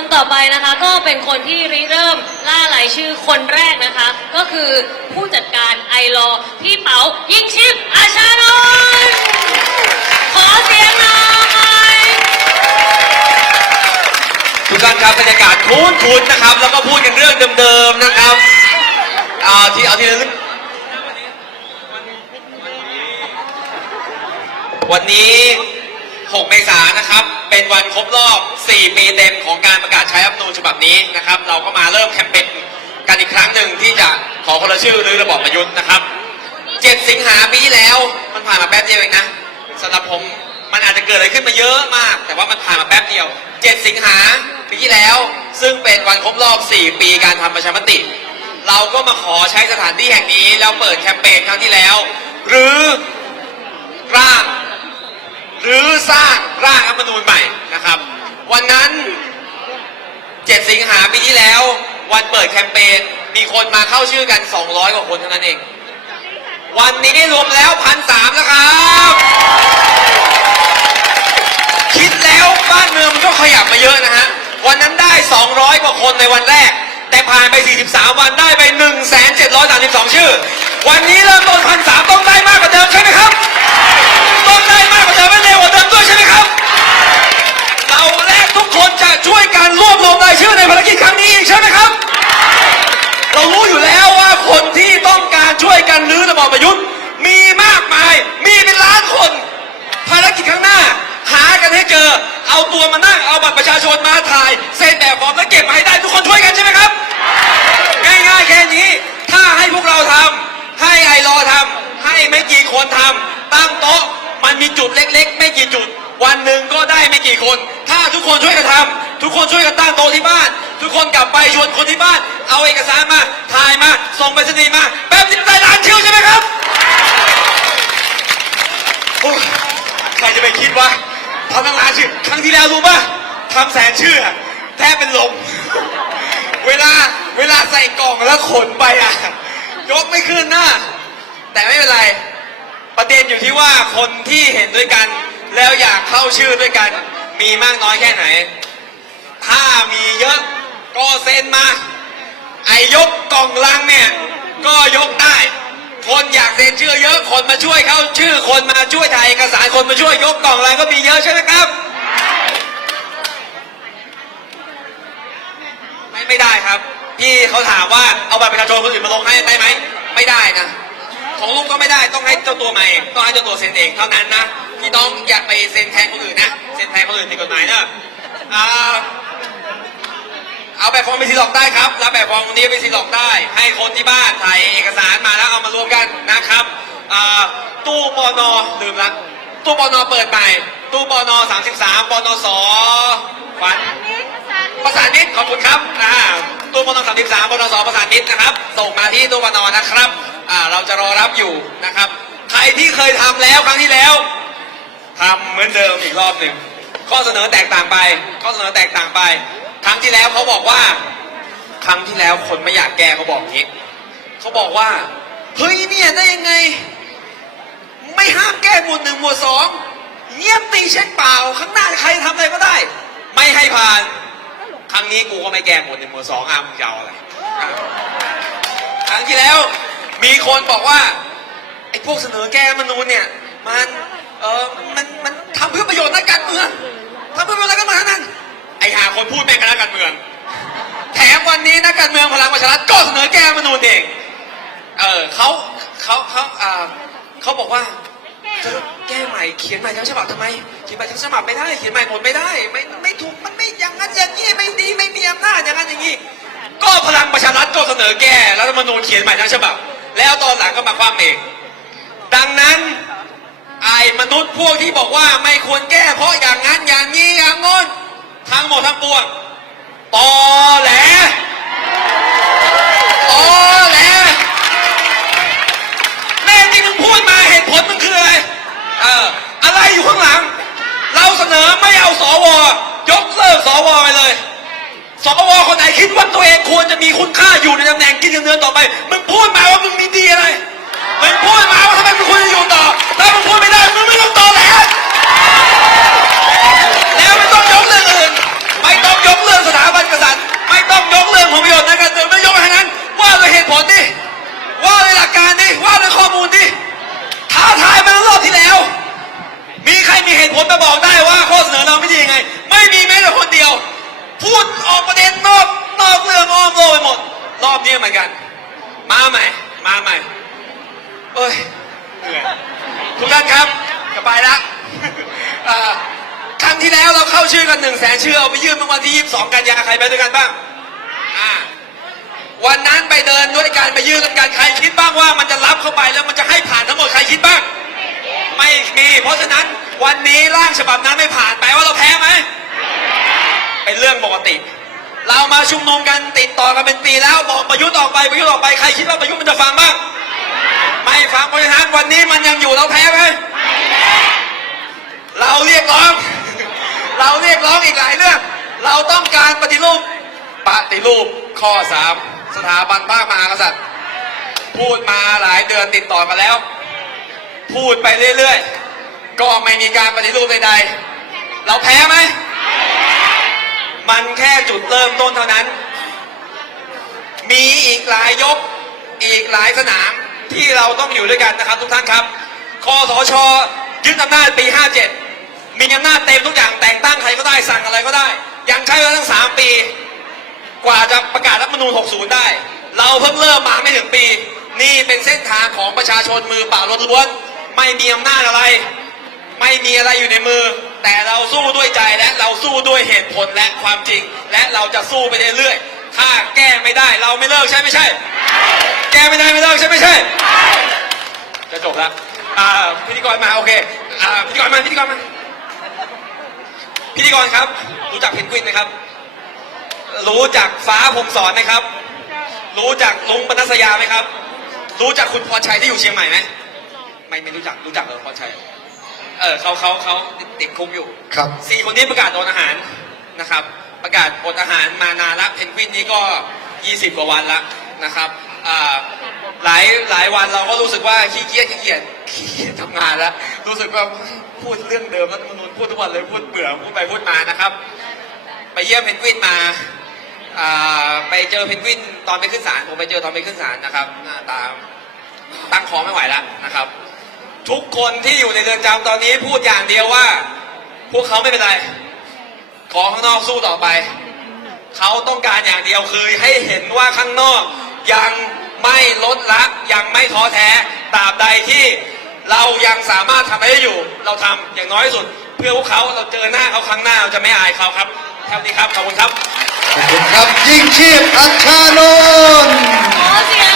คนต่อไปนะคะ ก็เป็นคนที่ริเริ่มล่ารายชื่อคนแรกนะคะ ก็คือผู้จัดการไอรอพี่เป๋ายิ่งชีพอาชานนท์ขอเสียงหน่อยทุกท่านครับบรรยากาศคุ้นๆนะครับ แล้วก็พูดกันเรื่องเดิมๆนะครับเอาที่เอาที่ระลึกวันนี้ 6 เมษายนนะครับ เป็นวันครบรอบ 4 ปีเต็มของการ นี้นะครับ เราก็มาเริ่มแคมเปญกันอีกครั้งหนึ่งที่จะขอคนละชื่อหรือระบอบประยุทธ์นะครับ 7 สิงหาปีที่แล้วมันผ่านมาแป๊บเดียวเองนะสำหรับผมมันอาจจะเกิดอะไรขึ้นมาเยอะมาก แต่ว่ามันผ่านมาแป๊บเดียว 7 สิงหาปีที่แล้ว ซึ่งเป็นวันครบรอบ 4 ปีการทำประชามติ เราก็มาขอใช้สถานที่แห่งนี้แล้วเปิดแคมเปญครั้งที่แล้ว หรือร่าง หรือสร้างร่างรัฐธรรมนูญใหม่นะครับ วันนั้น สิงหาปีที่แล้ว วันเปิดแคมเปญมีคนมาเข้าชื่อกัน 200 กว่าคนเท่านั้นเอง วันนี้รวมแล้วพันสามแล้วครับ คิดแล้วบ้านเมืองมันก็ขยับมาเยอะนะฮะ วันนั้นได้ 200 กว่าคนในวันแรก แต่ผ่านไป 43 วันได้ไป 1 7 3 2 ชื่อ วันนี้เริ่มต้นพันสามต้องได้มากกว่าเดิมใช่ไหมครับต้องได้มากกว่าเดิมไม่เร็วกว่าเดิมด้วยใช่ไหมครับ เราและทุกคนจะช่วยกันรวบรวมราย ทำแสนชื่ออะแทบเป็นลม เวลาเวลาใส่กล่องแล้วขนไปอะ ยกไม่ขึ้นหน้าแต่ไม่เป็นไร ประเด็นอยู่ที่ว่าคนที่เห็นด้วยกัน แล้วอยากเข้าชื่อด้วยกัน มีมากน้อยแค่ไหน ถ้ามีเยอะก็เซ็นมา ไอยกกล่องลังเนี่ย ก็ยกได้ คนอยากเซ็นชื่อเยอะ คนมาช่วยเข้าชื่อ คนมาช่วยถ่ายเอกสาร คนมาช่วยยกกล่องลังก็มีเยอะใช่ไหมครับ ไม่ได้ครับ พี่เขาถามว่าเอาบัตรประชาชนคนอื่นมาลงให้ได้ไหมไม่ได้นะ ของลุงก็ไม่ได้ต้องให้เจ้าตัวมาเองต้องให้เจ้าตัวเซ็นเองเท่านั้นนะพี่น้องอย่าไปเซ็นแทนคนอื่นนะเซ็นแทนคนอื่นผิดกฎหมายนะอ่าเอาแบบฟอร์มไปซีล็อกได้ครับรับแบบฟอร์มตรงนี้ไปซีล็อกได้ ให้คนที่บ้านถ่ายเอกสารมาแล้วเอามารวมกันนะครับตู้ปอนอลืมละตู้ปอนอเปิดใหม่ตู้ปอนอ33ปอนอสอ ฟันประสานมิตขอบคุณครับอ่าตู้ปนสามสิบสามปนสประสานมิตนะครับ ส่งมาที่ตู้ปนนะครับอ่าเราจะรอรับอยู่นะครับ ใครที่เคยทำแล้วครั้งที่แล้วทำเหมือนเดิมอีกรอบหนึ่งข้อเสนอแตกต่างไป ข้อเสนอแตกต่างไป ครั้งที่แล้วเขาบอกว่า ครั้งที่แล้วคนไม่อยากแก้เขาบอกงนี้เขาบอกว่าเฮ้ยเนี่ยได้ยังไง ไม่ห้ามแก้หมวดหนึ่งหมวดสองเงียบตีเช็คเปล่า ข้างหน้าใครทำอะไรก็ได้ ไม่ให้ผ่าน ครั้งนี้กูก็ไม่แก้หมดหนึ่งหมดสองอะมึงจะเอาอะไรอะครั้งที่แล้วมีคนบอกว่าไอ้พวกเสนอแก้รัฐธรรมนูญเนี่ย มันเออมันมันทำเพื่อประโยชน์นักการเมืองทำเพื่อประโยชน์นักการเมืองนั้นไอ้หาคนพูดแม่งกับนักการเมือง แถมวันนี้นักการเมืองพลังประชารัฐก็เสนอแก้รัฐธรรมนูญเองเออเขาเขาเขาอ่าเขาบอกว่า แก้ใหม่เขียนใหม่ทั้งฉบับทำไม ขียนใหม่ทั้งฉบับไม่ได้เขียนใหม่หมดไม่ได้ ไม่ไม่ถูกมันไม่อย่างนั้นอย่างนี้ไม่ดีไม่มีอำนาจอย่างนั้นอย่างนี้ก็พลังประชารัฐก็เสนอแก้รัฐธรรมนูญเขียนใหม่ทั้งฉบับ แล้วตอนหลังก็มาคว่ำเอง ดังนั้นไอ้มนุษย์พวกที่บอกว่าไม่ควรแก้เพราะอย่างนั้นอย่างนี้อย่างงน้นทั้งหมดทั้งปวงตอแหลตอแหล แน่ที่มึงพูดมาเหตุผลมึงคืออะไร เออ อะไรอยู่ข้างหลัง เราเสนอไม่เอาสว ยกเลิกสวไปเลย สวคนไหนคิดว่าตัวเองควรจะ มีคุณค่าอยู่ในตำแหน่งกินเงินเดือนต่อไปมึพูดมาว่ามึงมีดีอะไร มึงพูดมาว่าทำไมมึงควรจะอยู่ต่อ ถ้ามึงพูดไม่ได้ มึงไม่ต้องต่อแล้ว แล้วไม่ต้องยกเรื่องอื่น ไม่ต้องยกเรื่องสถาบัน อบนี้เหมือนกัน มาใหม่ มาใหม่ เอ้ยเหนื่อยทุกท่านครับจะไปละครั้งที่แล้วเราเข้าชื่อกันหนึ่งแสนชื่อเอาไปยื่นเมื่อวันที่ 22 กันยาใครไปด้วยกันบ้างวันนั้นไปเดินด้วยกันไปยื่นกันใครคิดบ้างว่ามันจะรับเข้าไปแล้วมันจะให้ผ่านทั้งหมดใครคิดบ้าง ไม่มี เพราะฉะนั้นวันนี้ร่างฉบับนั้นไม่ผ่านแปลว่าเราแพ้ไหมเป็นเรื่องปกติ เรามาชุมนุมกันติดต่อกันเป็นปีแล้วบอกประยุทธ์ออกไปประยุทธ์ออกไปใครคิดว่าประยุทธ์มันจะฟังบ้างไม่ฟังเพราะฉะนั้นวันนี้มันยังอยู่เราแพ้ไหมเราเรียกร้อง เราเรียกร้องอีกหลายเรื่อง เราต้องการปฏิรูปปฏิรูปข้อสามสถาบันพระมหากษัตริย์ พูดมาหลายเดือนติดต่อกันแล้ว พูดไปเรื่อยๆ ก็ไม่มีการปฏิรูปใดๆ เราแพ้ไหม มันแค่จุดเริ่มต้นเท่านั้น มีอีกหลายยก อีกหลายสนามที่เราต้องอยู่ด้วยกันนะครับ ทุกท่านครับ คอสชยึดอำนาจปี 57 มีอำนาจเต็มทุกอย่างแต่งตั้งใครก็ได้สั่งอะไรก็ได้ ยังใช้เวลาตั้ง 3 ปี กว่าจะประกาศรัฐมนูญ 60 ได้ เราเพิ่งเริ่มมาไม่ถึงปี นี่เป็นเส้นทางของประชาชนมือเปล่าล้วนๆไม่มีอำนาจอะไร ไม่มีอะไรอยู่ในมือ แต่เราสู้ด้วยใจและเราสู้ด้วยเหตุผลและความจริง และเราจะสู้ไปเรื่อยๆถ้าแก้ไม่ได้เราไม่เลิกใช่ไม่ใช่ แก้ไม่ได้ไม่เลิกใช่ไม่ใช่ จะจบล้วอ่าพิธีกรมาโอเคอ่าพิธีกรมาพิธีกรมาพิธีกรครับ รู้จักเพนกวินไหมครับ รู้จักฟ้าผมสอนไหมครับ รู้จักลุงปนัสยาไหมครับ รู้จักคุณพรชัยที่อยู่เชียงใหม่ไหมไม่ไม่รู้จักรู้จักเหรอพรชัย เออเขาเขาเขาติดคุกอยู่ครับ สี่คนนี้ประกาศอดอาหารนะครับ ประกาศอดอาหารมานานละเพนกวินนี้ก็ 20 กว่าวันละนะครับอ่าหลายหลายวันเราก็รู้สึกว่าขี้เกียจขี้เกียจขี้เกียจทำงานแล้วรู้สึกว่าพูดเรื่องเดิมแล้วมนุนพูดทุกวันเลยพูดเบื่อพูดไปพูดมานะครับ ไปเยี่ยมเพนกวินมาอ่าไปเจอเพนกวินตอนไปขึ้นศาลผมไปเจอตอนไปขึ้นศาลนะครับหน้าตาตั้งคอไม่ไหวแล้วนะครับ ทุกคนที่อยู่ในเรือนจำตอนนี้พูดอย่างเดียวว่า พวกเขาไม่เป็นไร ขอข้างนอกสู้ต่อไป เขาต้องการอย่างเดียวคือให้เห็นว่าข้างนอกยังไม่ลดละยังไม่ท้อแท้ตราบใดที่เรายังสามารถทำได้อยู่ เราทำอย่างน้อยสุด เพื่อพวกเขาเราเจอหน้าเขาครั้งหน้าเราจะไม่อายเขาครับเท่านี้ครับขอบคุณครับ ขอบคุณครับยิ่งชีพอัชชานนท์